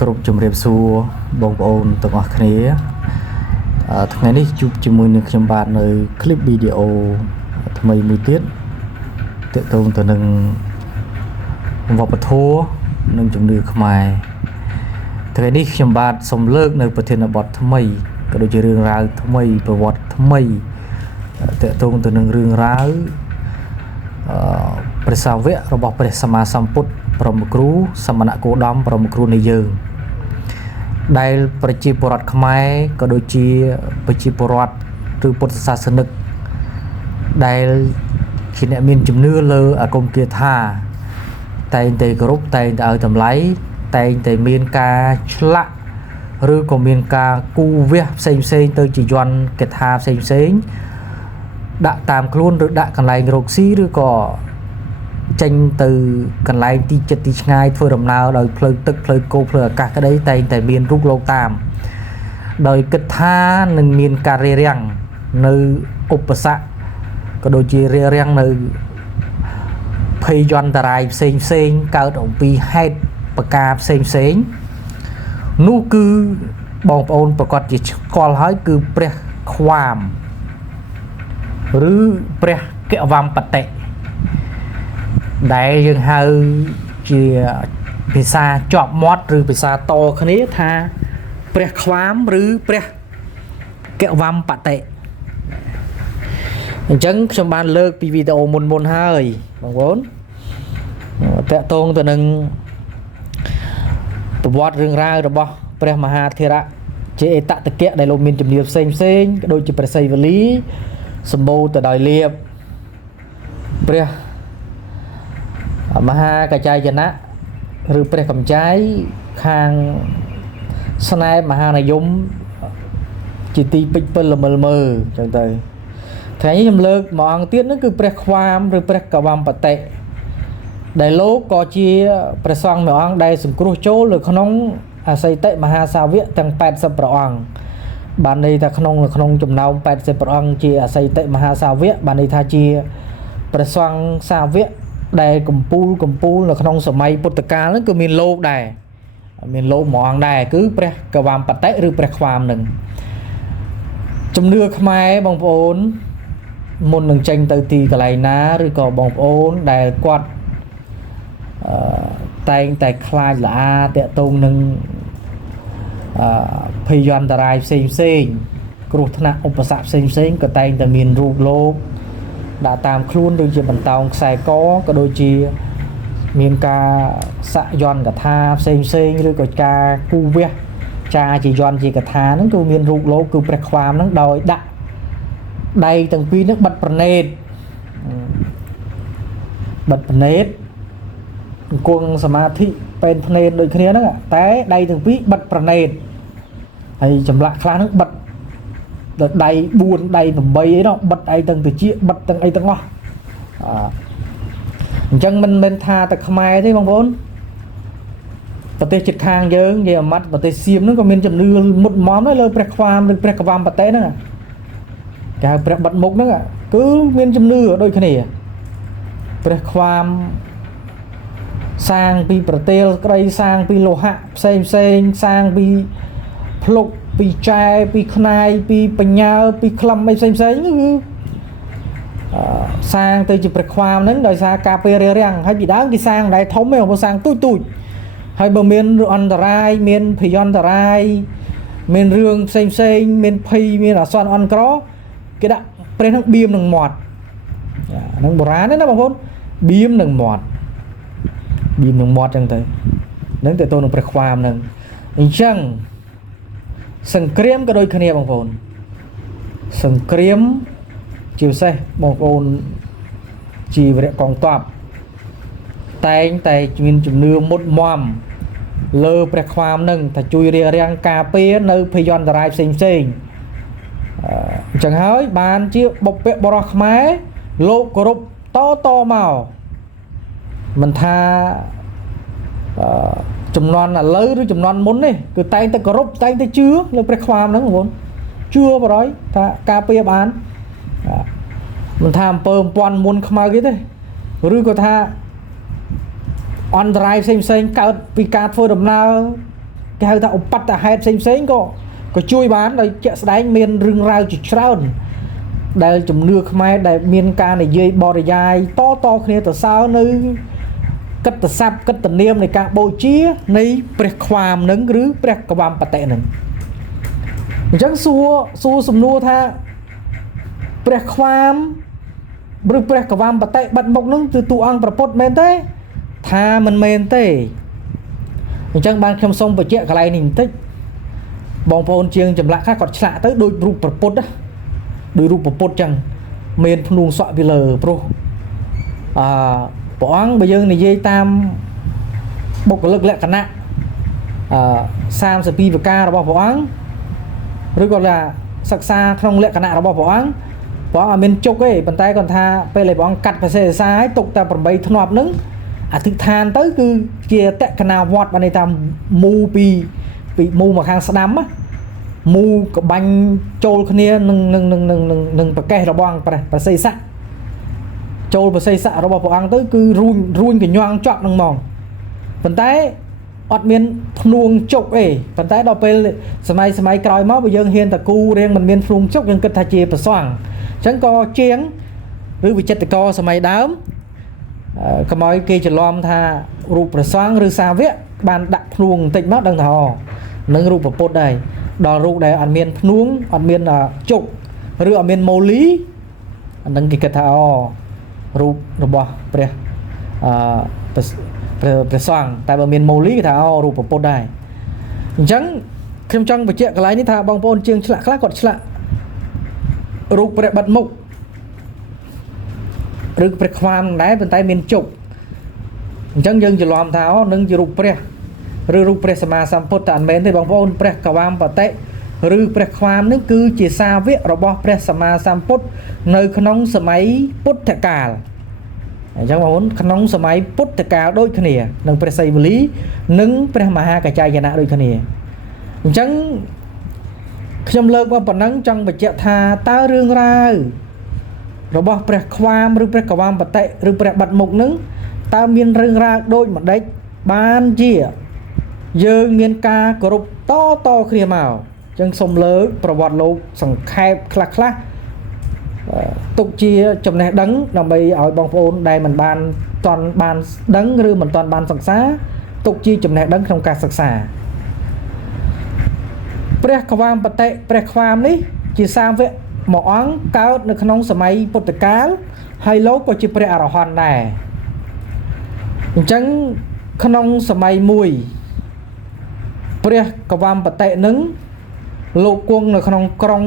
គ្រប់ជំរាបសួរបងប្អូនទាំងអស់គ្នាថ្ងៃនេះជួបជាមួយនឹងខ្ញុំបាទនៅคลิปវីដេអូថ្មីមួយទៀតទាក់ទងទៅនឹងវប្បធម៌និងជំនឿខ្មែរថ្ងៃនេះខ្ញុំបាទសូមលើកនៅប្រធានបទថ្មីក៏ដូចជារឿងរ៉ាវថ្មីប្រវត្តិថ្មីទាក់ទងទៅនឹងរឿងរ៉ាវព្រះសាវករបស់ព្រះសម្មាសម្ពុទ្ធព្រមគ្រូសមណគោតមព្រមគ្រូនៃយើងដែលប្រជាពលរដ្ឋខ្មែរក៏ដូចជាប្រជាពលរដ្ឋឬពុទ្ធសាសនិកដែលជាអ្នកមានជំនឿលើអាគមគាថាតែងតែគោរពតែងតែឲ្យតម្លៃតែងតែមានការឆ្លាក់ឬក៏មានការគូវះផ្សេងទៅជាយន្តគាថាផ្សេងដាក់តាមខ្លួនឬដាក់កន្លែងរកស៊ីឬក៏ចេញទៅកន្លែងទីចិត្តទីឆ្ងាយធ្វើដំណើរដោយផ្លូវទឹកផ្លូវគោផ្លូវអាកាសក្តីតែងតែមានរូបលោកតាមដោយគិតថានឹងមានការរារាំងនៅឧបសគ្គក៏ដូចជារារាំងនៅភ័យយន្តរាយផ្សេងកើតអំពីហេតុប្រការផ្សេងនោះគឺបងប្អូនប្រកាសជាស្គាល់ហើយគឺព្រះខ្វាមឬព្រះកវមបតិដែលយើងហៅជាភាសាជាប់មាត់ឬភាសាតគ្នាថាព្រះខ្វាមឬព្រះកវមបតិអញ្ចឹងខ្ញុំបានលើកពីវីដេអូមុនហើយបងប្អូនតាក់ទងទៅនឹងប្រវត្តិរឿងរ៉ាវរបស់ព្រះមហាធេរៈជាអេតតកៈដែលលោកមានជំនឿផ្សេងក៏ដូចជាព្រះសីវលីសម្បូរទៅដោយលៀបព្រះមហាកច្ឆាយណៈឬព្រះកម្ចាយខាងស្នែមហានិយមជាទីពេចពិលល្មើលមើអញ្ចឹងទៅថ្ងៃនេះខ្ញុំលើកមួយអង្គទៀតនោះគឺព្រះខ្វាមឬព្រះកវមបតិដែលលោកក៏ជាព្រះសង្ឃមួយអង្គដែលសង្គ្រោះចូលនៅក្នុងអសីតិមហាសាវកទាំង80ព្រះអង្គបានន័យថាក្នុងចំណោម80ព្រះអង្គជាអសីតិមហាសាវកបានន័យថាជាព្រះសង្ឃសាវកដែលកម្ពូលនៅក្នុងសម័យពុទ្ធកាលហ្នឹងគឺមានលោកដែរមានលោកមួយអង្គដែរគឺព្រះកវមបតិឬព្រះខ្វាមនឹងជំនឿខ្មែរបងប្អូនមុននឹងចេញទៅទីកន្លែងណាឬក៏បងប្អូនដែលគាត់តែងតែខ្លាចល្អតាក់ទងនឹងភ័យយន្តរាយផ្សេងគ្រោះថ្នាក់ឧបសគ្គផ្សេងក៏តែងតែមានរូបលោកដាក់តាមខ្លួនឬជាបន្តោងខ្សែកក៏ដូចជាមានការសាក់យន្តកថាផ្សេងឬក៏ការគូវះចាជាយន្តជាកថាហ្នឹងគឺមានរូបលោកគឺព្រះខ្វាមហ្នឹងដោយដាក់ដៃទាំងពីរហ្នឹងបិទប្រណេតអង្គងសមាធិពេនភ្នែនដូចគ្នាហ្នឹងតែដៃទាំងពីរបិទប្រណេតហើយចម្លាក់ខ្លះហ្នឹងបិទដល់ដៃ4ដៃ8អីនោះបិទអីទាំងតិចបិទទាំងអីទាំងអស់អញ្ចឹងមិនមែនថាតែខ្មែរទេបងប្អូនប្រទេសជិតខាងយើងនិយាយអាម៉ាត់ប្រទេសសៀមហ្នឹងក៏មានជំនឿមុតមមដែរលើព្រះខ្វាមឬព្រះកវមបតិហ្នឹងគេហៅព្រះបិទមុខហ្នឹងគឺមានជំនឿដូចគ្នាព្រះខ្វាមសាងពីប្រទាលក្តីសាងពីលោហៈផ្សេងសាងពីភ្លុកពីចែពីខ្នាយពីបញ្ញាពីក្លឹមអីផ្សេងគឺសាងទៅជាព្រះខ្វាមហ្នឹងដោយសារការពេលរាំងហើយពីដើមគេសាងដែរធំទេបើសាងទូចហើយបើមានអន្តរាយមានភយន្តរាយមានរឿងផ្សេងមានភ័យមានអាសន្នអន់ក្រគេដាក់ព្រះហ្នឹងបៀមនឹងមាត់ហ្នឹងបុរាណទេណាបងប្អូនបៀមនឹងមាត់ចឹងទៅហ្នឹងទៅនឹងព្រះខ្វាមហ្នឹងអញ្ចឹងសង្គ្រាមក៏ដូចគ្នាបងប្អូនសង្គ្រាមជាពិសេសបងប្អូនជីវរៈកងទ័ពតែងតែមានជំនឿមុតមមលើព្រះខ្វាមនឹងថាជួយរាំងការពារនៅភយន្តរាយផ្សេងអញ្ចឹងហើយបានជាបុព្វបុរសខ្មែរលោកគោរពតមកមិនថាចំនួនឥឡូវឬចំនួនមុននេះគឺតែងតែគោរពតែងតែជឿលើព្រះខ្វាមហ្នឹងបងប្អូនជឿបរយថាការពារបានមិនថាអំពើអំពាន់មុនខ្មៅគេទេឬក៏ថាអន្តរាយផ្សេងកើតពីការធ្វើដំណើរ គេហៅថាឧបត្តហេតុផ្សេងក៏ជួយបានដោយជាក់ស្ដែងមានរឿងរ៉ាវជាច្រើនដែលជំនឿខ្មែរដែលមានការនិយាយបរិយាយតគ្នាទៅសើនៅកិត្តស័ព្ទកិត្តនាមនៃការបូជានៃព្រះខ្វាមនឹងឬព្រះកវំបតិនឹងអញ្ចឹងសួរសំណួរថាព្រះខ្វាមឬព្រះកវំបតិបាត់មុខនឹងគឺតួអង្គប្រពុតមែនទេថាមិនមែនទេអញ្ចឹងបានខ្ញុំសូមបញ្ជាក់កន្លែងនេះបន្តិចបងប្អូនជាងចម្លាក់ខ្លះគាត់ឆ្លាក់ទៅដូចរូបប្រពុតដូចរូបប្រពុតចឹងមានភ្នួងសក់ពីលើព្រោះព្រះអង្គបើយើងនិយាយតាមបុគ្គលិកលក្ខណៈ32ប្រការរបស់ព្រះអង្គឬក៏ថាសិក្សាក្នុងលក្ខណៈរបស់ព្រះអង្គអត់មានជុកទេប៉ុន្តែគាត់ថាពេលដែលព្រះអង្គកាត់ភាសាសាយទុកតែ8ធ្នាប់ហ្នឹងអធិដ្ឋានទៅគឺជាតក្កណាវត្តបានន័យថាមូពីមូមកខាងស្ដាំមូក្បាញ់ចូលគ្នានឹងប្រកេះរបស់ប្រសិទ្ធៈចូលប្រសិទ្ធៈរបស់ព្រះអង្គទៅគឺរួញកញ្ញង់ជាប់នឹងហ្មងប៉ុន្តែអត់មានភ្នួងជុកទេប៉ុន្តែដល់ពេលសម័យក្រោយមកបើយើងហ៊ានតគូរៀងមិនមានភ្នួងជុកយើងគិតថាជាប្រសងអញ្ចឹងក៏ជាងឬវិចិត្រករសម័យដើមកុំឲ្យគេច្រឡំថារូបព្រះសង្ឃឬសាវកបានដាក់ភ្នួងបន្តិចមកដឹងថានឹងរូបពុទ្ធដែរដល់រូបដែលអត់មានភ្នួងអត់មានជុកឬអត់មានម៉ូលីអានឹងគេគិតថារូបរបស់ព្រះព្រះសង្ឃតែបើមានម៉ូលីគេថារូបពុទ្ធដែរអញ្ចឹងខ្ញុំចង់បញ្ជាក់កន្លែងនេះថាបងប្អូនជាងឆ្លាក់ខ្លះគាត់ឆ្លាក់រូបព្រះបិទមុខឬព្រះខ្វាមដែរប៉ុន្តែមានជុកអញ្ចឹងយើងច្រឡំថានឹងជារូបព្រះឬរូបព្រះសម្មាសម្ពុទ្ធតែអត់មែនទេបងប្អូនព្រះកវំបតិឬព្រះខ្វាមនឹងគឺជាសាវករបស់ព្រះសម្មាសម្ពុទ្ធនៅក្នុងសម័យពុទ្ធកាលអញ្ចឹងបងប្អូនក្នុងសម័យពុទ្ធកាលដូចគ្នានឹងព្រះសីវលីនិងព្រះមហាកាចាយណៈដូចគ្នាអញ្ចឹងខ្ញុំលើកមកប៉ុណ្ណឹងចង់បញ្ជាក់ថាតើរឿងរ៉ាវរបស់ព្រះខ្វាមឬព្រះកវំបតិឬព្រះបាត់មុខនឹងតើមានរឿងរ៉ាវដូចម្ដេចបានជាយើងមានការគោរពតគ្នាមកអញ្ចឹងសូមលើកប្រវត្តិលោកសង្ខេបខ្លះទុកជាចំណេះដឹងដើម្បីឲ្យបងប្អូនដែលមិនបានដឹងឬមិនទាន់បានសិក្សាទុកជាចំណេះដឹងក្នុងការសិក្សាព្រះកវំបតិព្រះខ្វាមនេះជាសាវកមួយអង្គកើតនៅក្នុងសម័យពុទ្ធកាលហើយលោកក៏ជាព្រះអរហន្តដែរអញ្ចឹងក្នុងសម័យមួយព្រះកវំបតិនឹងលោកគង់នៅក្នុងក្រុង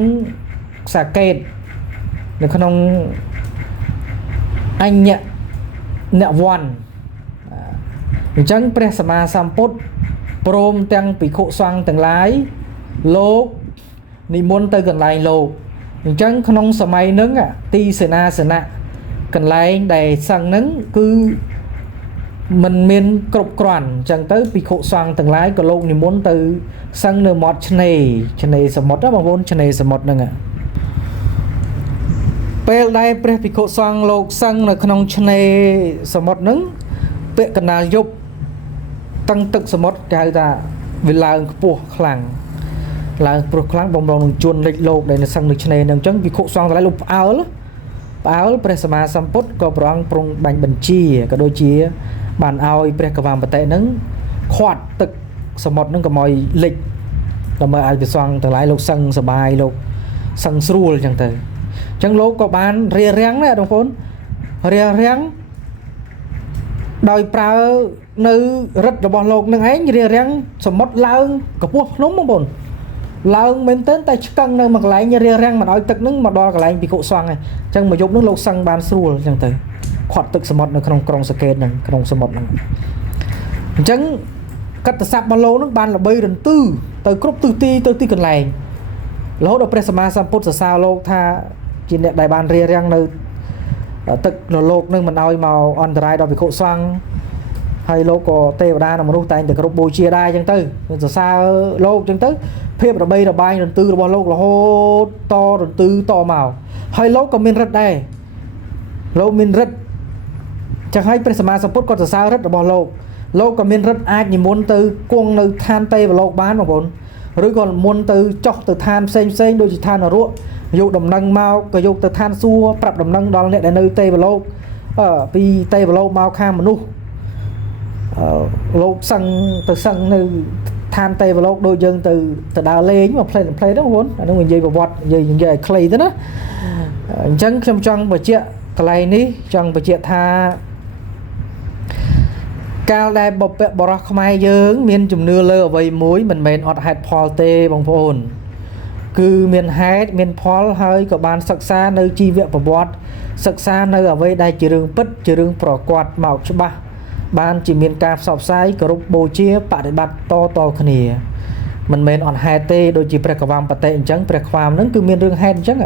សាកេតនៅក្នុងអញ្ញនវ័នអញ្ចឹងព្រះសម្មាសម្ពុទ្ធព្រមទាំងភិក្ខុសង្ឃទាំងឡាយលោកនិមន្តទៅកន្លែងលោកអញ្ចឹងក្នុងសម័យហ្នឹងទីសេនាសនៈកន្លែងដែលសង្ឃហ្នឹងគឺមិនមានគ្រប់គ្រាន់អញ្ចឹងទៅភិក្ខុសង្ឃទាំងឡាយក៏លោកនិមន្តទៅសឹងនៅមាត់ឆ្នេរសមុទ្របងប្អូនឆ្នេរសមុទ្រហ្នឹងពេលដែលព្រះភិក្ខុសង្ឃលោកសឹងនៅក្នុងឆ្នេរសមុទ្រហ្នឹងពាក់កណ្ដាលយប់តឹងទឹកសមុទ្រគេហៅថាវាឡើងខ្ពស់ខ្លាំងឡើងព្រោះខ្លាំងបំរុងនឹងជួនលិចលោកដែលនៅសឹងនៅឆ្នេរហ្នឹងអញ្ចឹងភិក្ខុសង្ឃទាំងឡាយលោកផ្អើលព្រះសម្មាសម្ពុទ្ធក៏ព្រះអង្គទ្រង់បាញ់បញ្ជាក៏ដូចជាបានឲ្យព្រះកវំបតិនឹងខាត់ទឹកសមុទ្រនឹងកុំឲ្យលិចដើម្បីឲ្យព្រះសង្ឃទាំងឡាយលោកសឹងសบายលោកសឹងស្រួលអញ្ចឹងទៅអញ្ចឹងលោកក៏បានរៀបរៀងណាបងប្អូនរៀបរៀងដោយប្រើនៅរិទ្ធរបស់លោកនឹងឯងរៀបរៀងសមុទ្រឡើងកម្ពស់ភ្នំបងប្អូនឡើងមែនទែនតែឆ្កឹងនៅមួយកន្លែងរៀបរៀងមិនឲ្យទឹកនឹងមកដល់កន្លែងភិក្ខុសង្ឃឯងអញ្ចឹងមកយប់នឹងលោកសឹងបានស្រួលអញ្ចឹងទៅខាត់ទឹកសមុទ្រនៅក្នុងក្រុងសាកេតហ្នឹងក្នុងសមុទ្រហ្នឹងអញ្ចឹងកិត្តិស័ព្ទរបស់លោកនឹងបានល្បីរន្ទឺទៅគ្រប់ទិសទីទៅទីកន្លែងរហូតដល់ព្រះសម្មាសម្ពុទ្ធសរសើរលោកថាជាអ្នកដែលបានរៀបរៀងនៅទឹកនៅលោកនឹងមិនឲ្យមកអន្តរាយដល់ភិក្ខុសង្ឃហើយលោកក៏ទេវតានិងមនុស្សតែងតែគោរពបូជាដែរអញ្ចឹងទៅសរសើរលោកអញ្ចឹងទៅភាពរបីរបាយរន្ទឺរបស់លោករហូតតរន្ទឺតមកហើយលោកក៏មានរិទ្ធដែរលោកមានរិទ្ធចឹងហើយព្រះសម្មាសម្ពុទ្ធក៏សរសើររិទ្ធរបស់លោក លោកក៏មានរិទ្ធអាចនិមន្តទៅគង់នៅឋានទេវលោកបានបងប្អូនឬក៏មុនទៅចុះទៅឋានផ្សេងដូចជាឋាននរកយកដំណឹងមកក៏យកទៅឋានសួគ៌ប្រាប់ដំណឹងដល់អ្នកដែលនៅទេវលោកពីទេវលោកមកខាងមនុស្សលោកសឹងទៅសឹងនៅឋានទេវលោកដូចយើងទៅដើរលេងមកផ្លេតហ្នឹងបងប្អូនអានោះនិយាយប្រវត្តិនិយាយឲ្យខ្លីទៅណាអញ្ចឹងខ្ញុំចង់បញ្ជាក់កន្លែងនេះចង់បញ្ជាក់ថាកាលដែលបុព្វបុរសខ្មែរយើងមានជំនឿលើអ្វីមួយមិនមែនអត់ហេតុផលទេបងប្អូនគឺមានហេតុមានផលហើយក៏បានសិក្សានៅជីវប្រវត្តិសិក្សានៅអ្វីដែលជារឿងពិតជារឿងប្រកបមកច្បាស់បានជាមានការផ្សព្វផ្សាយគោរពបូជាបដិបត្តិតគ្នាមិនមែនអត់ហេតុទេដូចជាព្រះកវ៉ាំបតិអញ្ចឹងព្រះខ្វាមហ្នឹងគឺមានរឿងហេតុអញ្ចឹង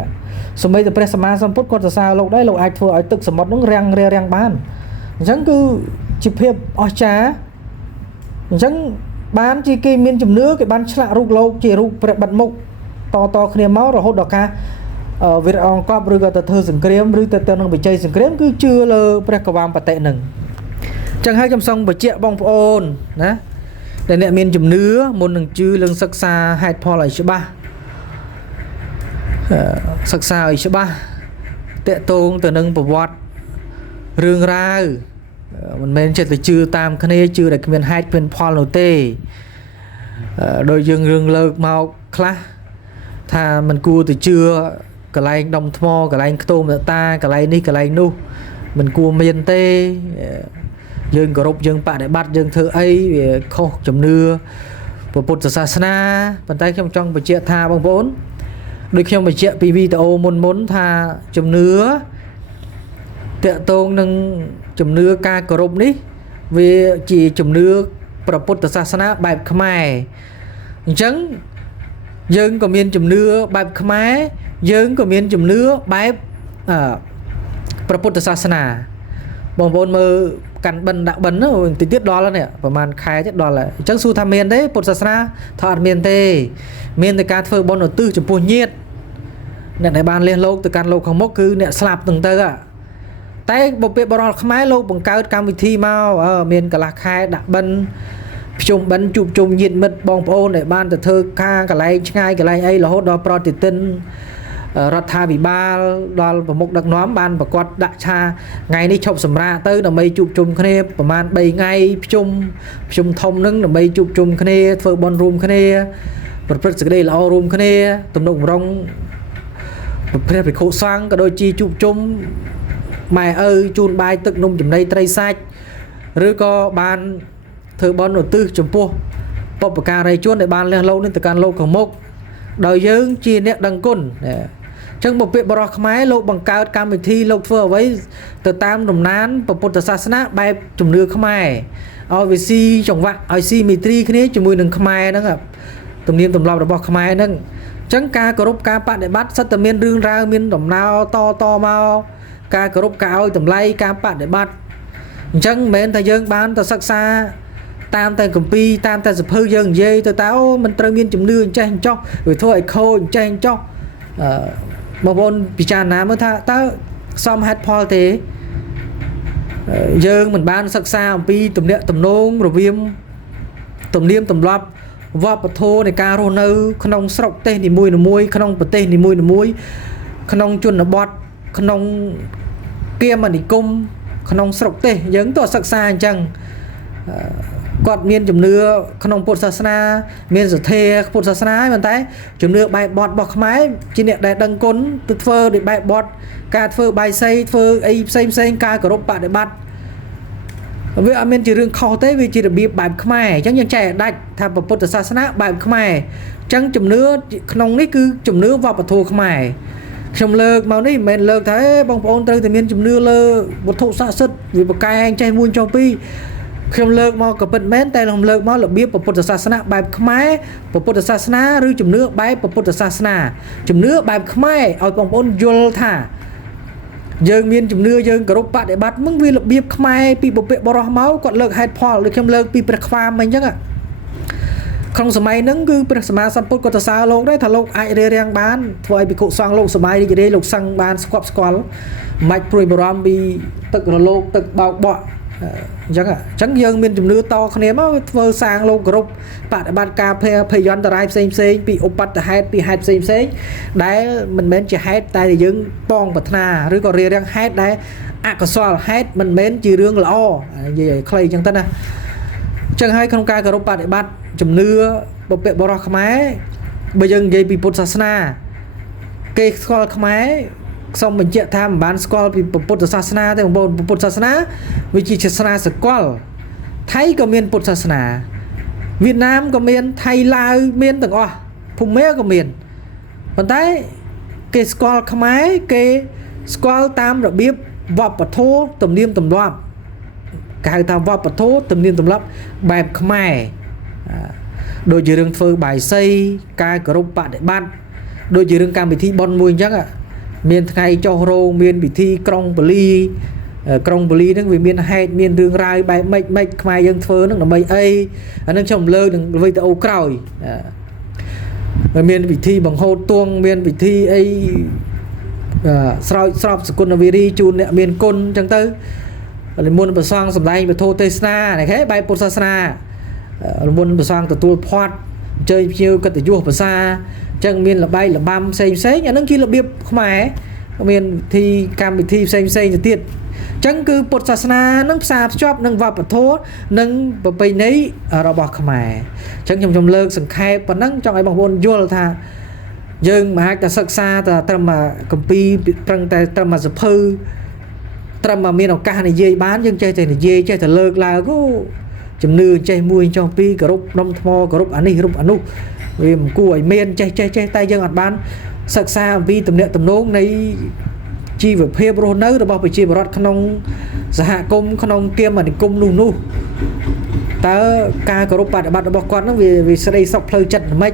សូម្បីតែព្រះសម្មាសម្ពុទ្ធគាត់សរសើរលោកដែរលោកអាចធ្វើឲ្យទឹកសមុទ្រហ្នឹងរាំងបានអញ្ចឹងគឺជាភាពអស្ចារ្យអញ្ចឹងបានជាគេមានជំនឿគេបានឆ្លាក់រូបលោកជារូបព្រះបិទមុខតគ្នាមករហូតដល់ការវិរអង្កប់ឬក៏ទៅធ្វើសង្គ្រាមឬទៅនឹងវិជ័យសង្គ្រាមគឺជឿលើព្រះកវ៉ាំបតិហ្នឹងអញ្ចឹងហើយខ្ញុំសូមបញ្ជាក់បងប្អូនណាដែលអ្នកមានជំនឿមុននឹងជឿរឿងសិក្សាហេតុផលឲ្យច្បាស់សិក្សាឲ្យច្បាស់តកតងទៅនឹងប្រវត្តិរឿងរ៉ាវមិនមែនចិត្តទៅជឿតាមគ្នាជឿតែគ្មានហេតុគ្មានផលនោះទេដោយយើងរឿងលើកមកខ្លះថាมันគួរទៅជឿកន្លែងដុំថ្មកន្លែងខ្ទមតាកន្លែងនេះកន្លែងនោះมันគួរមានទេយើងគោរពយើងបដិបត្តិយើងធ្វើអីវាខុសជំនឿពុទ្ធសាសនាប៉ុន្តែខ្ញុំចង់បញ្ជាក់ថាបងប្អូនដូចខ្ញុំបញ្ជាក់ពីវីដេអូមុនថាជំនឿតកតងនឹងជំនឿការគោរពនេះវាជាជំនឿព្រះពុទ្ធសាសនាបែបខ្មែរអញ្ចឹងយើងក៏មានជំនឿបែបខ្មែរយើងក៏មានជំនឿបែបព្រះពុទ្ធសាសនាបងប្អូនមើលកាន់បិណ្ឌដាក់បិណ្ឌទៅទៀតដល់ហើយនេះប្រហែលខែទៀតដល់ហើយអញ្ចឹងសួរថាមានទេពុទ្ធសាសនាថាអត់មានទេមានតែការធ្វើបុណ្យឧទ្ទិសចំពោះញាតិអ្នកដែលបានលះលោកទៅកាន់លោកខាងមុខគឺអ្នកស្លាប់ទាំងទៅតែបុព្វបុរសខ្មែរលោកបង្កើតកម្មវិធីមកមានកន្លះខែដាក់បិណ្ឌភ្ជុំបិណ្ឌជួបជុំញាតិមិត្តបងប្អូនដែលបានទៅធ្វើការកន្លែងឆ្ងាយកន្លែងអីរហូតដល់ប្រតិទិនរដ្ឋាភិបាលដល់ប្រមុខដឹកនាំបានប្រកាសដាក់ឆាថ្ងៃនេះឈប់សម្រាកទៅដើម្បីជួបជុំគ្នាប្រហែល3ថ្ងៃភ្ជុំធំនឹងដើម្បីជួបជុំគ្នាធ្វើបុណ្យរួមគ្នាប្រព្រឹត្តសេចក្តីល្អរួមគ្នាទំនុកបរំព្រះភិក្ខុសង្ឃក៏ដូចជាជួបជុំម៉ែឪជូនបាយទឹកនំចំណីត្រីសាច់ឬក៏បានធ្វើបុណ្យឧទ្ទិសចំពោះបុព្វការីជនដែលបានលះលោកនេះទៅកាន់លោកខាងមុខដោយយើងជាអ្នកដឹងគុណអញ្ចឹងបុព្វបុរសខ្មែរលោកបង្កើតកម្មវិធីលោកធ្វើអ្វីទៅតាមដំណានពុទ្ធសាសនាបែបជំនឿខ្មែរឲ្យវាស៊ីចង្វាក់ឲ្យស៊ីមេត្រីគ្នាជាមួយនឹងខ្មែរហ្នឹងទំនៀមទម្លាប់របស់ខ្មែរហ្នឹងអញ្ចឹងការគោរពការបដិបត្តិសិតតែមានរឿងរ៉ាវមានដំណើរតមកការគោរពការឲ្យតម្លៃការបដិបត្តិអញ្ចឹងមិនមែនតែយើងបានទៅសិក្សាតាមតែគម្ពីរតាមតែសភៅយើងនិយាយទៅមិនត្រូវមានជំនឿអញ្ចេះអញ្ចោះវាធ្វើឲ្យខូចអញ្ចេះអញ្ចោះបងប្អូនពិចារណាមើលថាតើសមហេតុផលទេយើងមិនបានសិក្សាអំពីទំនាក់ទំនងរវាងទំនៀមទម្លាប់វប្បធម៌នៃការរស់នៅក្នុងស្រុកទេសនីមួយៗក្នុងប្រទេសនីមួយៗក្នុងជនបទក្នុងគមនិគមក្នុងស្រុកទេសយើងទៅសិក្សាអញ្ចឹងគាត់មានជំនឿក្នុងពុទ្ធសាសនាមានសទ្ធាពុទ្ធសាសនាហើយប៉ុន្តែជំនឿបែបបទរបស់ខ្មែរជាអ្នកដែលដឹងគុណទៅធ្វើដោយបែបបទការធ្វើបាយសីធ្វើអីផ្សេងការគោរពបដិបត្តិវាអត់មានជារឿងខុសទេវាជារបៀបបែបខ្មែរអញ្ចឹងយើងចែកដាច់ថាពុទ្ធសាសនាបែបខ្មែរអញ្ចឹងជំនឿក្នុងនេះគឺជំនឿវប្បធម៌ខ្មែរខ្ញុំលើកមកនេះមិនមែនលើកថាបងប្អូនត្រូវតែមានជំនឿលើវត្ថុស័ក្តិសិទ្ធិវាប្រកែកចេះមួយចុះពីរខ្ញុំលើកមកក៏ពិតមែនតែខ្ញុំលើកមករបៀបពុទ្ធសាសនាបែបខ្មែរពុទ្ធសាសនាឬជំនឿបែបពុទ្ធសាសនាជំនឿបែបខ្មែរឲ្យបងប្អូនយល់ថាយើងមានជំនឿយើងគោរពបដិបត្តិមិនវារបៀបខ្មែរពីបុព្វបុរសមកគាត់លើកហេតុផលដូចខ្ញុំលើកពីព្រះខ្វាមអញ្ចឹងក្នុងសម័យហ្នឹងគឺព្រះសម្មាសម្ពុទ្ធក៏សរសើរលោកដែរថាលោកអាចរាំងបានធ្វើឲ្យភិក្ខុសង្ឃលោកសប្បាយរីករាយលោកសឹងបានស្គាល់មិនព្រួយបារម្ភពីទឹករលកទឹកបោកបក់ ចឹងចឹងយើងមានជំនឿតគ្នាមកធ្វើសាងលោកគ្រប់បដិបត្តិការភយន្តរាយផ្សេងពីឧបតហេតុពីហេតុផ្សេងដែលមិនមែនជាហេតុតែយើងប៉ងប្រាថ្នាឬក៏រារាំងហេតុដែលអកុសលហេតុមិនមែនជារឿងល្អនិយាយឲ្យខ្លីចឹងទៅណាចឹងហើយក្នុងការគោរពបដិបត្តិជំនឿបុព្វបុរសខ្មែរបើយើងនិយាយពីពុទ្ធសាសនាគេស្គាល់ខ្មែរសូមបញ្ជាក់ថាមិនបានស្គាល់ពីពុទ្ធសាសនាទេបងប្អូនពុទ្ធសាសនាវាជាសាសនាសកលថៃក៏មានពុទ្ធសាសនាវៀតណាមក៏មានថៃឡាវមានទាំងអស់ភូមាក៏មានប៉ុន្តែគេស្គាល់ខ្មែរគេស្គាល់តាមរបៀបវប្បធម៌ទំនៀមទម្លាប់គេហៅថាវប្បធម៌ទំនៀមទម្លាប់បែបខ្មែរដូចជារឿងធ្វើបាយសីការគោរពបដិបត្តិដូចជារឿងកម្មវិធីបុណ្យមួយអញ្ចឹងមានថ្ងៃចុះរោងមានពិធីក្រុងពលីហ្នឹងវាមានហេតុមានរឿងរ៉ាវបែបម៉េចខ្មែរយើងធ្វើហ្នឹងដើម្បីអីអានឹងខ្ញុំលើកនឹងវីដេអូក្រោយមានពិធីបង្ហូតទង់មានពិធីអីស្រោចស្រពសគុណវិរីជូនអ្នកមានគុណអញ្ចឹងទៅលមុនប្រសងសម្ដែងពធទេសនាហ្នឹងបែបពុទ្ធសាសនាលមុនប្រសងទទួលផាត់អញ្ជើញភ្ញៀវកិត្តិយសភាសាចឹងមានលបាយលបាំផ្សេងអានឹងជារបៀបខ្មែរមានវិធីកម្មវិធីផ្សេងទៅទៀតចឹងគឺពុទ្ធសាសនានឹងផ្សារភ្ជាប់នឹងវប្បធម៌និងប្រពៃណីរបស់ខ្មែរចឹងខ្ញុំលើកសង្ខេបប៉ុណ្ណឹងចង់ឲ្យបងប្អូនយល់ថាយើងមិនអាចតែសិក្សាតែត្រឹមកម្ពីត្រឹមតែត្រឹមសភៅត្រឹមមានឱកាសនិយាយបានយើងចេះតែនិយាយចេះតែលើកឡើងជំនឿចេះមួយចុងពីរគោរពនំថ្មគោរពអានេះគោរពអានោះវាមិនគួរឲ្យមានចេះតែយើងអត់បានសិក្សាអំពីទំនាក់ទំនងនៃជីវភាពរស់នៅរបស់ប្រជាពលរដ្ឋក្នុងសហគមន៍ក្នុងគមនាគមន៍នោះតើការគោរពបដិបត្តិរបស់គាត់ហ្នឹងវាស្ដីសុខផ្លូវចិត្តមិន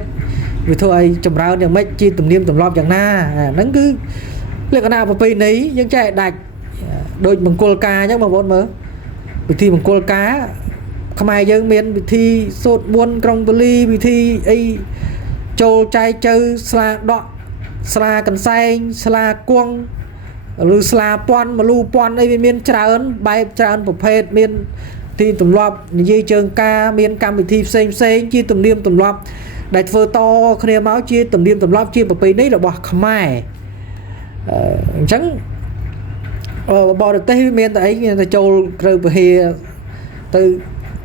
វាធ្វើឲ្យចម្រើនយ៉ាងម៉េចជាទំនៀមទម្លាប់យ៉ាងណាហ្នឹងគឺលក្ខណៈប្រពៃណីយើងចេះដាច់ដូចមង្គលការអញ្ចឹងបងប្អូនមើលពិធីមង្គលការខ្មែរយើងមានវិធីសូត្រមន្តក្រុងពលីវិធីអីចូលចែកចៅស្លាដកស្លាកន្សែងស្លាគង់ឬស្លាពាន់មលូពាន់អីវាមានច្រើនបែបច្រើនប្រភេទមានទីទម្លាប់និយាយជើងការមានកម្មវិធីផ្សេងជាទំនៀមទម្លាប់ដែលធ្វើតគ្នាមកជាទំនៀមទម្លាប់ជាប្រពៃណីរបស់ខ្មែរអញ្ចឹងបរទេសមានតែអីមានតែចូលក្រៅពហិទៅ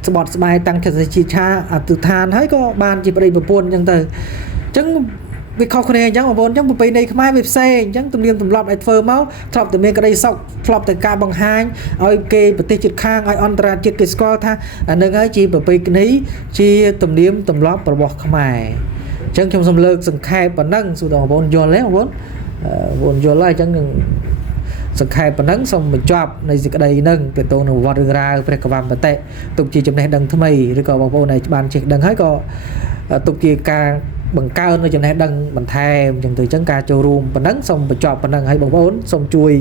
ស្បត់ស្បាយតាំងចិត្តជាឆាអតុឋានហើយក៏បានជាប្តីប្រពន្ធអញ្ចឹងទៅអញ្ចឹងវាខុសគ្នាអញ្ចឹងបងប្អូនអញ្ចឹងប្រពៃណីខ្មែរវាផ្សេងអញ្ចឹងទំនៀមទម្លាប់ឲ្យធ្វើមកធ្លាប់តែមានក្តីសុខធ្លាប់តែការបង្ហាញឲ្យគេប្រទេសជិតខាងឲ្យអន្តរជាតិគេស្គាល់ថាអានឹងហើយជាប្រពៃណីជាទំនៀមទម្លាប់របស់ខ្មែរអញ្ចឹងខ្ញុំសូមលើកសង្ខេបប៉ុណ្ណឹងសូមបងប្អូនយល់ទេបងប្អូនយល់ហើយអញ្ចឹងសង្ខេបប៉ុណ្ណឹងសូមបញ្ចប់នៃសេចក្តីហ្នឹងទាក់ទងនឹងវត្តរឿងរ៉ាវព្រះកវមតិទុកជាចំណេះដឹងថ្មីឬក៏បងប្អូនដែលបានចេះដឹងហើយក៏ទុកជាការបង្កើននៅចំណេះដឹងបន្ថែមអញ្ចឹងទៅអញ្ចឹងការចូលរួមប៉ុណ្ណឹងសូមបញ្ចប់ប៉ុណ្ណឹងហើយបងប្អូនសូមជួយ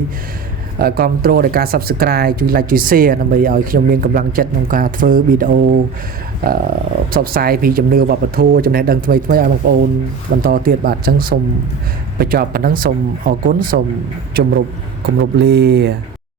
គ្រប់គ្រងដោយការ Subscribe ជួយ Like ជួយ Share ដើម្បីឲ្យខ្ញុំមានកម្លាំងចិត្តក្នុងការធ្វើវីដេអូផ្សព្វផ្សាយពីជំនឿវប្បធម៌ចំណេះដឹងថ្មីឲ្យបងប្អូនបន្តទៀតបាទអញ្ចឹងសូមបញ្ចប់ប៉ុណ្ណឹងសូមអរគុណសូមគម្រប់លា